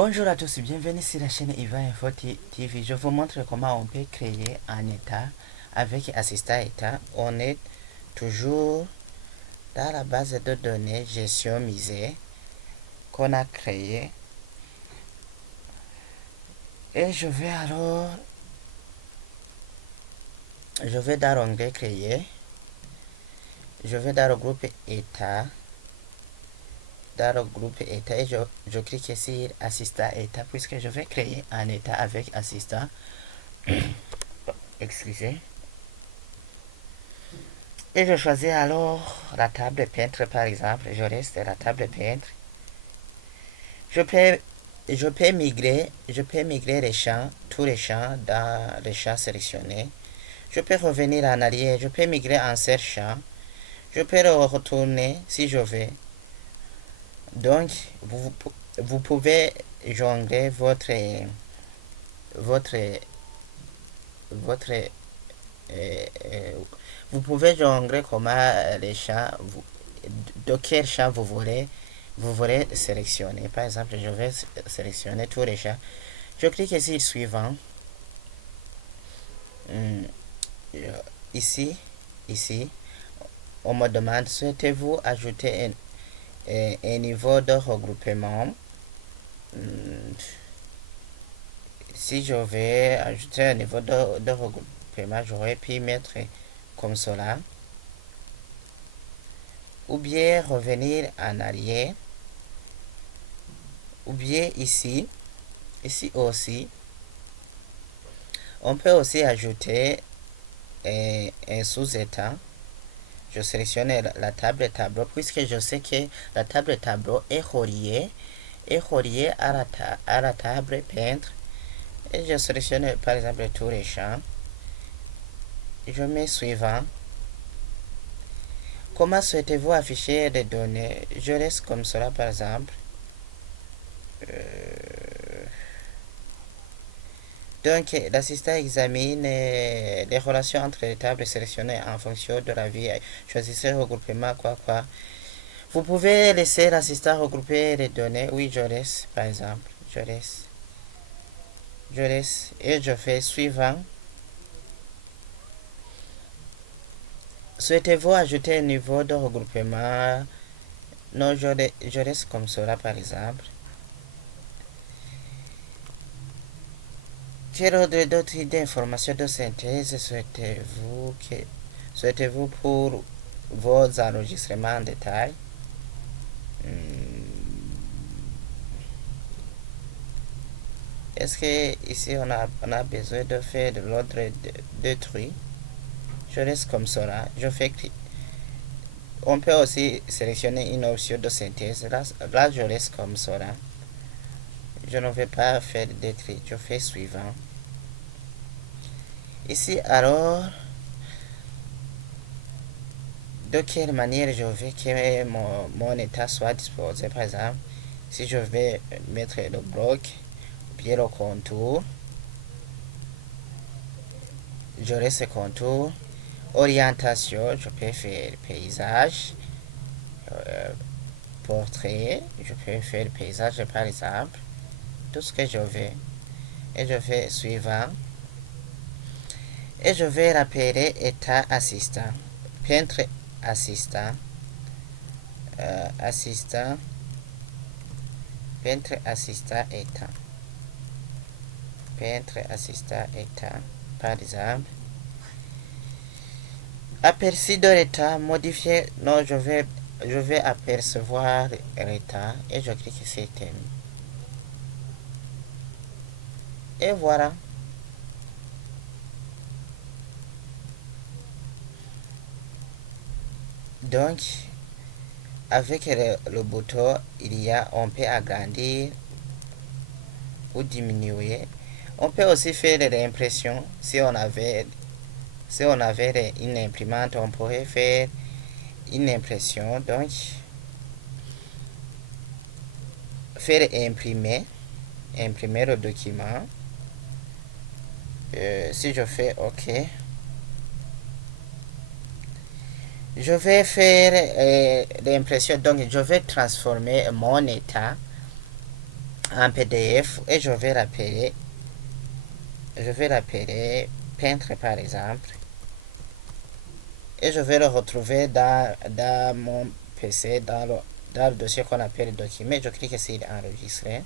Bonjour à tous, bienvenue sur la chaîne Iva Info TV. Je vous montre comment on peut créer un état avec Assista État. On est toujours dans la base de données gestion misée qu'on a créée. Et je vais dans l'onglet créer. Je vais dans le groupe état. Dans le groupe état et je clique sur Assista État puisque je vais créer un état avec Assista. Excusez. Et je choisis alors la table peintre par exemple. Je reste la table peintre. Je peux migrer les champs, tous les champs dans les champs sélectionnés. Je peux revenir en arrière. Je peux migrer en seul champ. Je peux le retourner si je veux. Donc, vous pouvez jongler vous pouvez jongler comment les champs, de quel champ vous voulez sélectionner. Par exemple, je vais sélectionner tous les champs. Je clique ici suivant. Ici, on me demande souhaitez-vous ajouter un niveau de regroupement. Si je vais ajouter un niveau de regroupement, j'aurais pu mettre comme cela. Ou bien revenir en arrière. Ou bien ici aussi. On peut aussi ajouter un sous-état. Je sélectionne la table tableau puisque je sais que la table tableau est reliée à la table peintre. Et je sélectionne par exemple tous les champs. Je mets suivant. Comment souhaitez-vous afficher les données? Je laisse comme cela par exemple. Donc, l'assistant examine les relations entre les tables sélectionnées en fonction de la vie. Choisissez regroupement, quoi. Vous pouvez laisser l'assistant regrouper les données. Oui, je laisse, par exemple. Je laisse et je fais suivant. Souhaitez-vous ajouter un niveau de regroupement? Non, je laisse comme cela, par exemple. Quel ordre d'autres d'informations de synthèse souhaitez-vous pour vos enregistrements en détail? Est-ce que ici on a besoin de faire de l'ordre de tri? Je laisse comme cela. Je fais clic. On peut aussi sélectionner une option de synthèse. Là je laisse comme cela. Je ne vais pas faire de tri. Je fais suivant. Ici alors, de quelle manière je veux que mon état soit disposé. Par exemple, si je vais mettre le bloc, puis le contour, je laisse contour. Orientation, je peux faire paysage, portrait, je peux faire paysage par exemple, tout ce que je veux. Et je fais suivant. Et je vais rappeler état assistant, peintre assistant, peintre assistant état, par exemple. Aperçu de l'état, modifier, non, je vais apercevoir l'état et je clique sur thème. Et voilà. Donc, avec le bouton, on peut agrandir ou diminuer. On peut aussi faire l'impression. Si on avait une imprimante, on pourrait faire une impression. Donc, faire imprimer le document. Si je fais OK, je vais faire l'impression. Donc, je vais transformer mon état en PDF et je vais l'appeler peintre par exemple. Et je vais le retrouver dans mon PC, dans le dossier qu'on appelle document. Je clique ici enregistrer.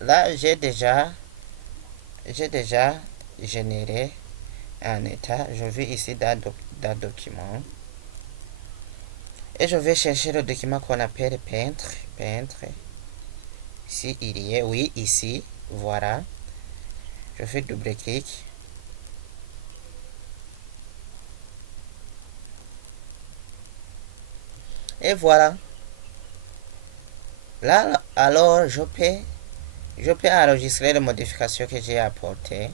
Là, j'ai déjà généré un état. Je vais ici dans document. Et je vais chercher le document qu'on appelle peintre. Ici, il y est. Oui, ici. Voilà. Je fais double-clic. Et voilà. Là, alors, je peux enregistrer les modifications que j'ai apportées.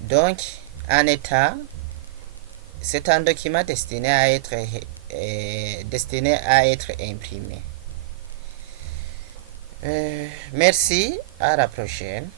Donc, en état, c'est un document destiné à être imprimé. Merci, à la prochaine.